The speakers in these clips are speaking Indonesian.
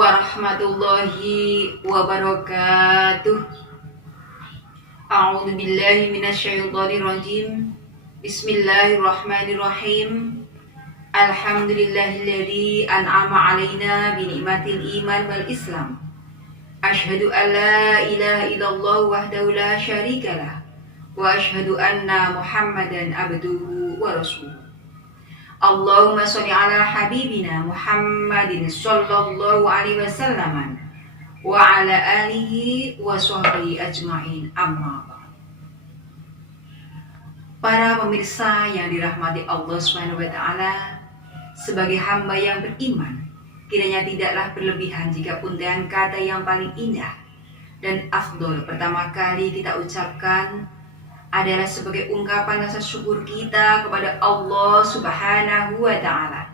warahmatullahi wabarakatuh. A'udzu billahi minasyaitonir rajim. Bismillahirrahmanirrahim. Alhamdulillahilladzi an'ama 'alaina bi ni'matil iman wal islam. Asyhadu an la ilaha illallah wahdahu la syarikalah wa asyhadu anna Muhammadan abduhu wa rasuluh. Allahumma sholli ala habibina Muhammadin sallallahu alaihi wasallam wa ala alihi wa sahbihi ajma'in, amma ba'd. Para pemirsa yang dirahmati Allah Subhanahu wa taala, sebagai hamba yang beriman, kiranya tidaklah berlebihan jika untayan kata yang paling indah dan afdol pertama kali kita ucapkan adalah sebagai ungkapan rasa syukur kita kepada Allah Subhanahu wa taala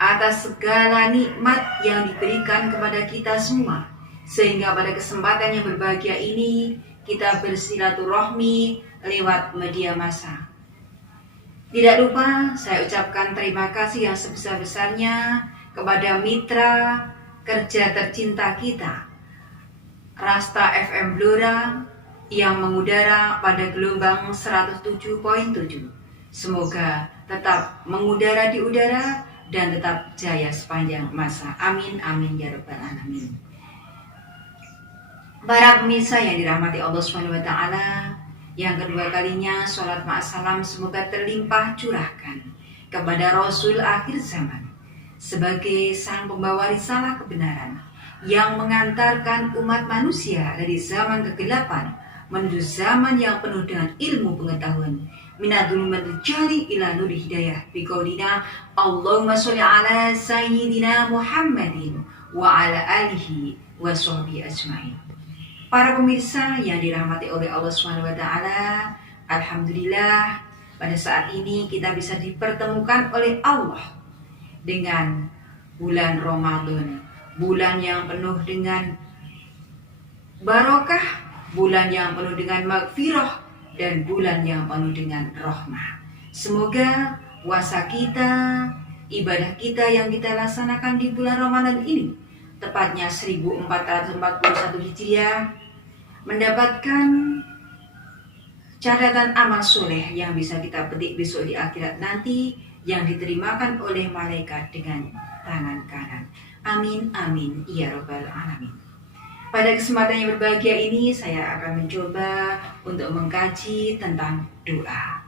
atas segala nikmat yang diberikan kepada kita semua, sehingga pada kesempatan yang berbahagia ini kita bersilaturahmi lewat media massa. Tidak lupa saya ucapkan terima kasih yang sebesar-besarnya kepada mitra kerja tercinta kita, Rasta FM Blora, yang mengudara pada gelombang 107.7. Semoga tetap mengudara di udara dan tetap jaya sepanjang masa. Amin, amin, ya rabbal alamin. Para pemirsa yang dirahmati Allah SWT, yang kedua kalinya sholat ma'asalam semoga terlimpah curahkan kepada Rasul akhir zaman sebagai sang pembawa risalah kebenaran yang mengantarkan umat manusia dari zaman kegelapan menuju zaman yang penuh dengan ilmu pengetahuan. Minadulumatul jali ila nuri hidayah biqaulina Allahumma sholli ala sayyidina Muhammadin wa ala alihi wa sahbihi ajma'in. Para pemirsa yang dirahmati oleh Allah Subhanahu wa taala, alhamdulillah pada saat ini kita bisa dipertemukan oleh Allah dengan bulan Ramadan, bulan yang penuh dengan barokah, bulan yang penuh dengan maghfirah, dan bulan yang penuh dengan rahmah. Semoga puasa kita, ibadah kita yang kita laksanakan di bulan Ramadan ini, tepatnya 1441 Hijriah, mendapatkan catatan amal soleh yang bisa kita petik besok di akhirat nanti, yang diterimakan oleh malaikat dengan tangan kanan. Amin, amin, ya rabbal alamin. Pada kesempatan yang berbahagia ini saya akan mencoba untuk mengkaji tentang doa.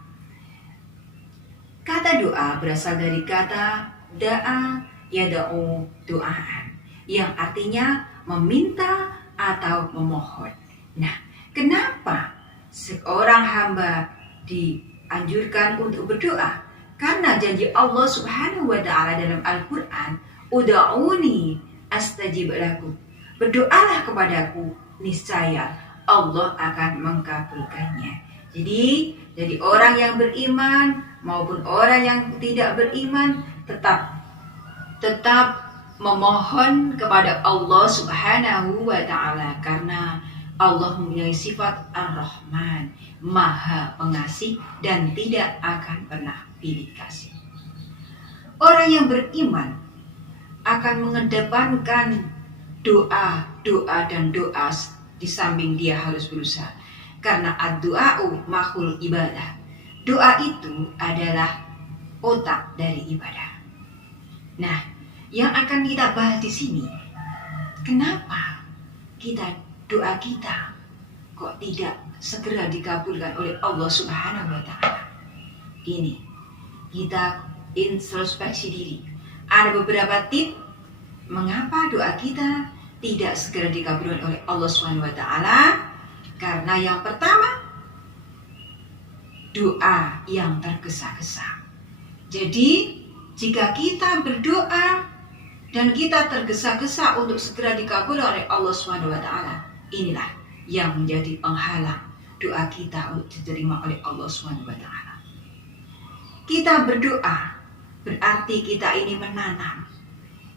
Kata doa berasal dari kata da'a yada'u doaan, yang artinya meminta atau memohon. Nah, kenapa seorang hamba dianjurkan untuk berdoa? Karena janji Allah Subhanahu wa taala dalam Al-Qur'an, ud'uni astajib lakum. Berdoalah kepadaku, niscaya Allah akan mengabulkannya. Jadi orang yang beriman maupun orang yang tidak beriman tetap memohon kepada Allah Subhanahu wa taala, karena Allah mempunyai sifat Ar-Rahman, Maha Pengasih dan tidak akan pernah pilih kasih. Orang yang beriman akan mengedepankan doa dan doa di samping dia harus berusaha, karena ad-du'a'u mahul ibadah. Doa itu adalah otak dari ibadah. Nah, yang akan kita bahas di sini, kenapa doa kita kok tidak segera dikabulkan oleh Allah Subhanahu wa taala? Ini kita introspeksi diri. Ada beberapa tips mengapa doa kita tidak segera dikabulkan oleh Allah Subhanahu wa taala. Karena yang pertama, doa yang tergesa-gesa. Jadi, jika kita berdoa dan kita tergesa-gesa untuk segera dikabulkan oleh Allah Subhanahu wa taala, inilah yang menjadi penghalang doa kita untuk diterima oleh Allah Subhanahu wa taala. Kita berdoa berarti kita ini menanam,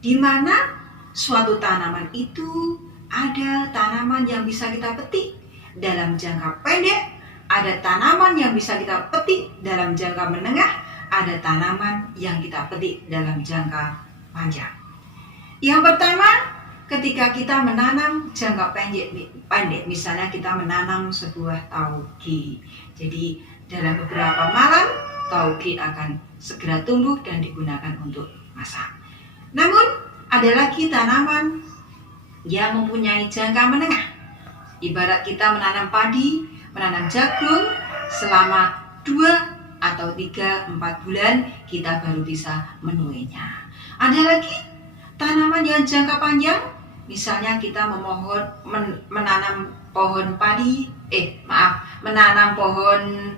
di mana suatu tanaman itu ada tanaman yang bisa kita petik dalam jangka pendek, ada tanaman yang bisa kita petik dalam jangka menengah, ada tanaman yang kita petik dalam jangka panjang. Yang pertama, ketika kita menanam jangka pendek, misalnya kita menanam sebuah tauge. Jadi dalam beberapa malam tauge akan segera tumbuh dan digunakan untuk masak. Namun ada lagi tanaman yang mempunyai jangka menengah. Ibarat kita menanam padi, menanam jagung selama 2 atau 3-4 bulan kita baru bisa menuainya. Ada lagi tanaman yang jangka panjang. Misalnya kita menanam pohon padi, menanam pohon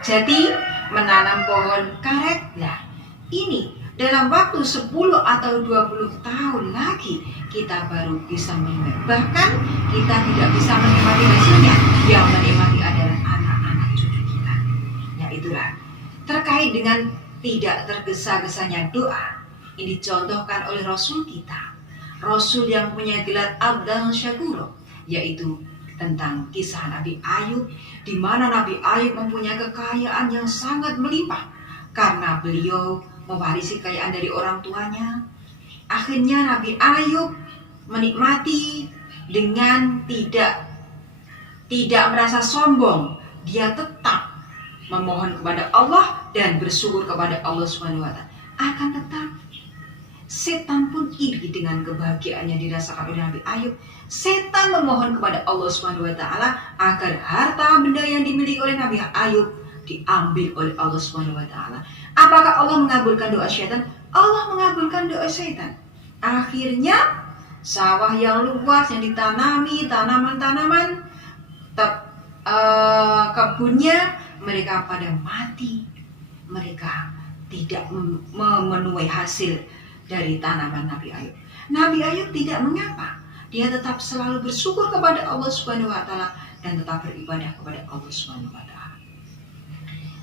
jati, menanam pohon karet. Nah, ini dalam waktu 10 atau 20 tahun lagi kita baru bisa menikmati. Bahkan kita tidak bisa menikmati hasilnya. Yang menikmati adalah anak-anak cucu kita. Ya itulah. Terkait dengan tidak tergesa-gesanya doa, ini dicontohkan oleh Rasul kita. Rasul yang punya gelar Abdan Syakuro, yaitu tentang kisah Nabi Ayub, di mana Nabi Ayub mempunyai kekayaan yang sangat melimpah karena beliau mewarisi kekayaan dari orang tuanya. Akhirnya Nabi Ayub menikmati dengan tidak merasa sombong. Dia tetap memohon kepada Allah dan bersyukur kepada Allah SWT. Akan tetapi setan pun iri dengan kebahagiaan yang dirasakan oleh Nabi Ayub. Setan memohon kepada Allah SWT agar harta benda yang dimiliki oleh Nabi Ayub diambil oleh Allah SWT. Apakah Allah mengabulkan doa setan? Allah mengabulkan doa setan. Akhirnya sawah yang luas yang ditanami, tanaman-tanaman, kebunnya, mereka pada mati. Mereka tidak memenuhi hasil dari tanaman Nabi Ayub. Nabi Ayub tidak mengapa. Dia tetap selalu bersyukur kepada Allah SWT dan tetap beribadah kepada Allah SWT.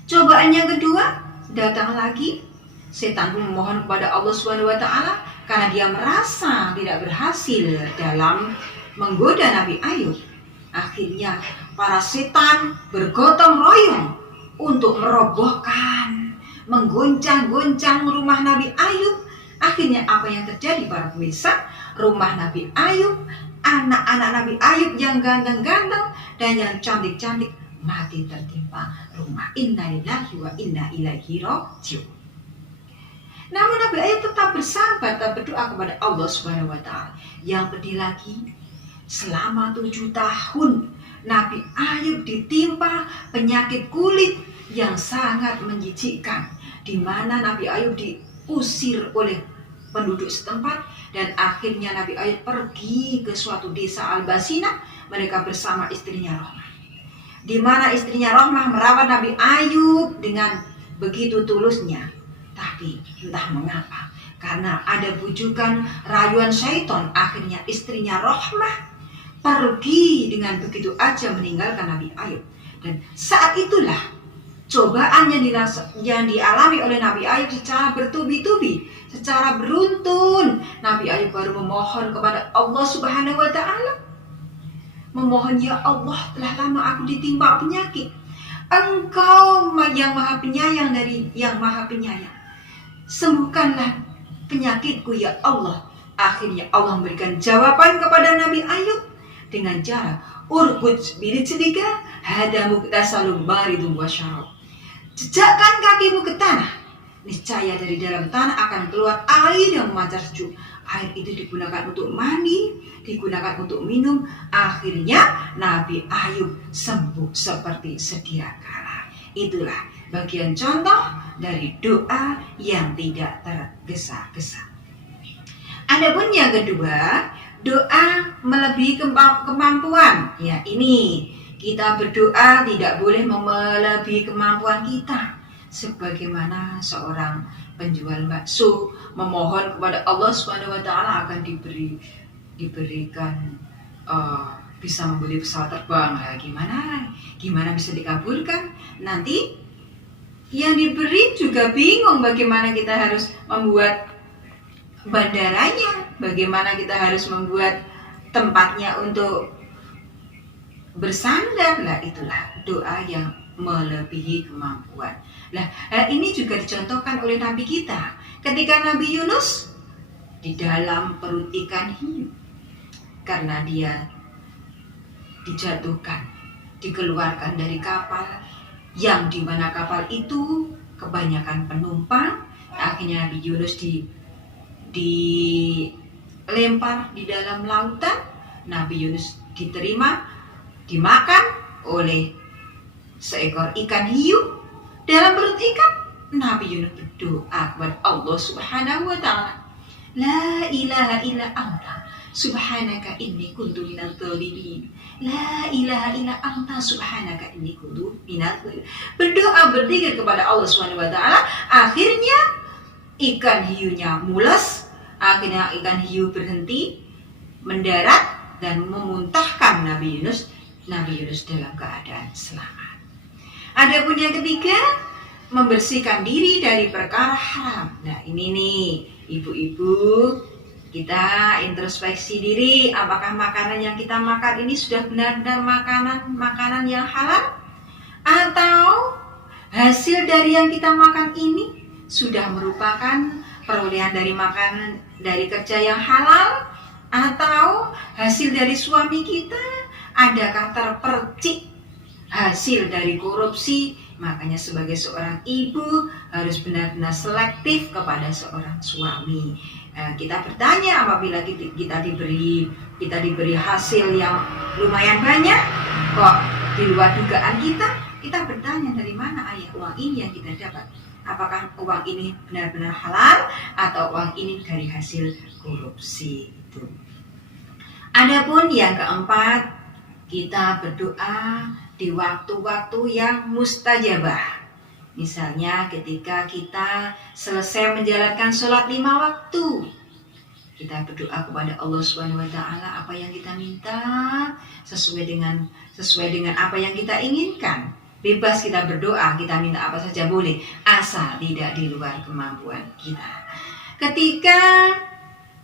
Cobaan yang kedua datang lagi. Setan pun memohon kepada Allah SWT karena dia merasa tidak berhasil dalam menggoda Nabi Ayub. Akhirnya para setan bergotong royong untuk merobohkan, menggoncang-goncang rumah Nabi Ayub. Akhirnya apa yang terjadi para pemirsa? Rumah Nabi Ayub, anak-anak Nabi Ayub yang ganteng-ganteng dan yang cantik-cantik mati tertimpa rumah. Inna lillahi wa inna ilaihi raji'un. Namun Nabi Ayub tetap bersabar dan berdoa kepada Allah SWT. Yang pedih lagi, selama 7 tahun Nabi Ayub ditimpa penyakit kulit yang sangat menjijikkan, di mana Nabi Ayub diusir oleh penduduk setempat, dan akhirnya Nabi Ayub pergi ke suatu desa Al-Basina. Mereka bersama istrinya Rahmah, di mana istrinya Rahmah merawat Nabi Ayub dengan begitu tulusnya. Tapi entah mengapa, karena ada bujukan rayuan syaitan, akhirnya istrinya Rahmah pergi dengan begitu aja meninggalkan Nabi Ayub. Dan saat itulah cobaan yang dialami oleh Nabi Ayub secara bertubi-tubi, secara beruntun. Nabi Ayub baru memohon kepada Allah Subhanahu wa Ta'ala. Memohon, ya Allah, telah lama aku ditimpa penyakit. Engkau yang maha penyayang dari yang maha penyayang. Sembuhkanlah penyakitku ya Allah. Akhirnya Allah memberikan jawaban kepada Nabi Ayub dengan cara urgut birijlika hadamu tasalum baridum wasyarab. Jejakkan kakimu ke tanah, niscaya dari dalam tanah akan keluar air yang memancar sejuk. Air itu digunakan untuk mandi, digunakan untuk minum. Akhirnya Nabi Ayub sembuh seperti sedia kala. Itulah bagian contoh dari doa yang tidak tergesa-gesa. Adapun yang kedua, doa melebihi kemampuan. Ya, ini kita berdoa tidak boleh melebihi kemampuan kita. Sebagaimana seorang penjual bakso memohon kepada Allah SWT akan diberikan bisa membeli pesawat terbang. Nah, gimana bisa dikabulkan? Nanti yang diberi juga bingung bagaimana kita harus membuat bandaranya, bagaimana kita harus membuat tempatnya untuk bersandar. Lah, itulah doa yang melebihi kemampuan. Nah, ini juga dicontohkan oleh Nabi kita. Ketika Nabi Yunus di dalam perut ikan hiu, karena dia dijatuhkan, dikeluarkan dari kapal yang dimana kapal itu kebanyakan penumpang. Akhirnya Nabi Yunus dilempar di dalam lautan. Nabi Yunus diterima, dimakan oleh seekor ikan hiu. Dalam perut ikan, Nabi Yunus berdoa kepada Allah Subhanahu wa ta'ala, La ilaha illa anta subhanaka inni kuntu minadh dhalimin. La ilaha illa anta subhanaka inni kuntu minadh dhalimin. Berdoa berzikir kepada Allah Subhanahu wa ta'ala. Akhirnya ikan hiunya mules. Akhirnya ikan hiu berhenti mendarat dan memuntahkan Nabi Yunus. Nabi Yunus dalam keadaan selamat. Adapun yang ketiga, membersihkan diri dari perkara haram. Nah, ini nih, ibu-ibu, kita introspeksi diri, apakah makanan yang kita makan ini sudah benar-benar makanan yang halal, atau hasil dari yang kita makan ini sudah merupakan perolehan dari makanan dari kerja yang halal, atau hasil dari suami kita, adakah terpercik hasil dari korupsi. Makanya sebagai seorang ibu harus benar-benar selektif kepada seorang suami. Kita bertanya apabila kita diberi hasil yang lumayan banyak, kok di luar dugaan kita bertanya, dari mana ayah uang ini yang kita dapat? Apakah uang ini benar-benar halal atau uang ini dari hasil korupsi itu? Adapun yang keempat, kita berdoa di waktu-waktu yang mustajabah. Misalnya ketika kita selesai menjalankan sholat 5 waktu, kita berdoa kepada Allah Subhanahu wa ta'ala apa yang kita minta sesuai dengan apa yang kita inginkan. Bebas kita berdoa, kita minta apa saja boleh, asal tidak di luar kemampuan kita. Ketika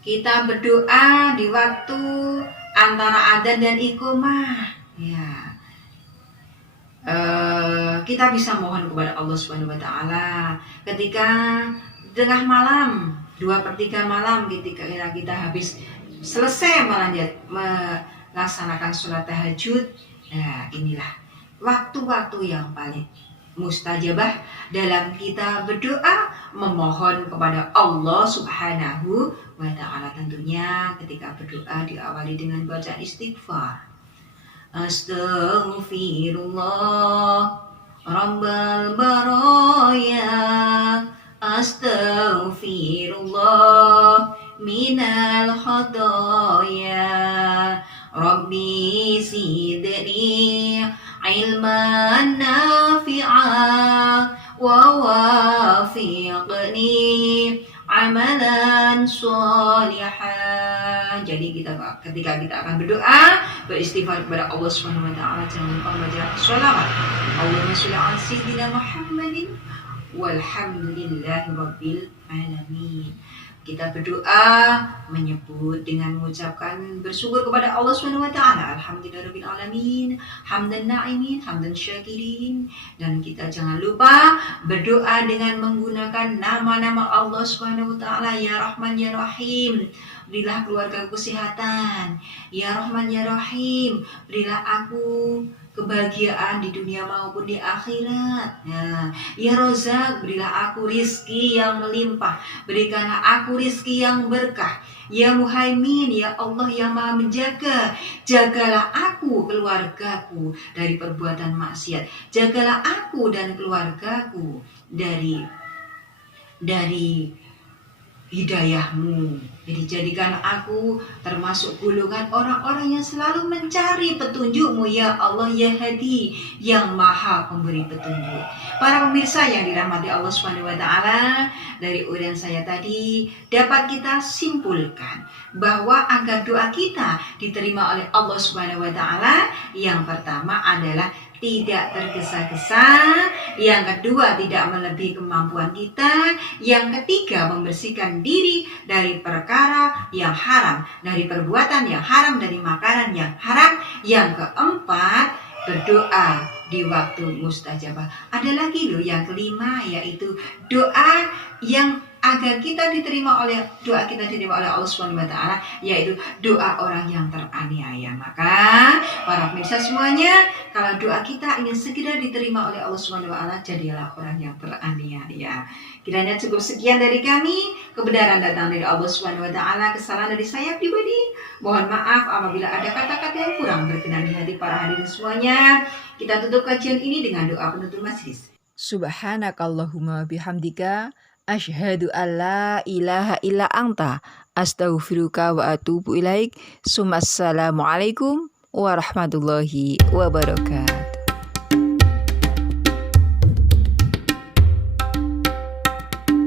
kita berdoa di waktu antara adzan dan iqamah, ya, kita bisa mohon kepada Allah Subhanahu wa ta'ala. Ketika tengah malam, 2/3 malam, ketika kita habis selesai melaksanakan sholat tahajud, nah inilah waktu-waktu yang paling mustajabah dalam kita berdoa, memohon kepada Allah Subhanahu wa ta'ala. Tentunya ketika berdoa diawali dengan bacaan istighfar. Astaghfirullah Rabbal baraya, astaghfirullah minal khadaya, Rabbi zidni ilman nafi'ah wa wafiqni amalan sholihan. Jadi ketika kita akan berdoa, beristighfar kepada Allah Subhanahu wa ta'ala, jangan lupa baca sholawat. Allahumma sholli ala sayyidina Muhammadin walhamdulillahi rabbil alamin. Kita berdoa menyebut dengan mengucapkan bersyukur kepada Allah Subhanahu wa ta'ala, alhamdulillahirabbil alamin, hamdan na'imin, hamdan syakirin. Dan kita jangan lupa berdoa dengan menggunakan nama-nama Allah Subhanahu wa ta'ala. Ya Rahman ya Rahim, berilah keluarga kesehatan. Ya Rahman ya Rahim, berilah aku kebahagiaan di dunia maupun di akhirat. Nah, ya Rozak, berilah aku rizki yang melimpah, berikanlah aku rizki yang berkah. Ya Muhaimin, ya Allah yang maha menjaga, jagalah aku, keluargaku dari perbuatan maksiat, jagalah aku dan keluargaku dari hidayahmu. Jadi jadikan aku termasuk golongan orang-orang yang selalu mencari petunjukmu, ya Allah ya Hadi, yang maha pemberi petunjuk. Para pemirsa yang dirahmati Allah Subhanahu wa ta'ala, dari uraian saya tadi dapat kita simpulkan bahwa agar doa kita diterima oleh Allah Subhanahu wa ta'ala, yang pertama adalah tidak tergesa-gesa, yang kedua tidak melebihi kemampuan kita, yang ketiga membersihkan diri dari perkara yang haram, dari perbuatan yang haram, dari makanan yang haram, yang keempat berdoa di waktu mustajabah. Ada lagi loh yang kelima, yaitu doa yang agar doa kita diterima oleh Allah Subhanahu wa taala, yaitu doa orang yang teraniaya. Maka para pemirsa semuanya, kalau doa kita ingin segera diterima oleh Allah Subhanahu wa taala, jadilah orang yang teraniaya. Kiranya cukup sekian dari kami. Kebenaran datang dari Allah Subhanahu wa taala, kesalahan dari saya pribadi. Mohon maaf apabila ada kata-kata yang kurang berkenan di hati para hadirin semuanya. Kita tutup kajian ini dengan doa penutup majelis. Subhanakallahumma bihamdika asyhadu alla ilaha illa anta astaghfiruka wa atubu ilaik. Assalamualaikum warahmatullahi wabarakatuh.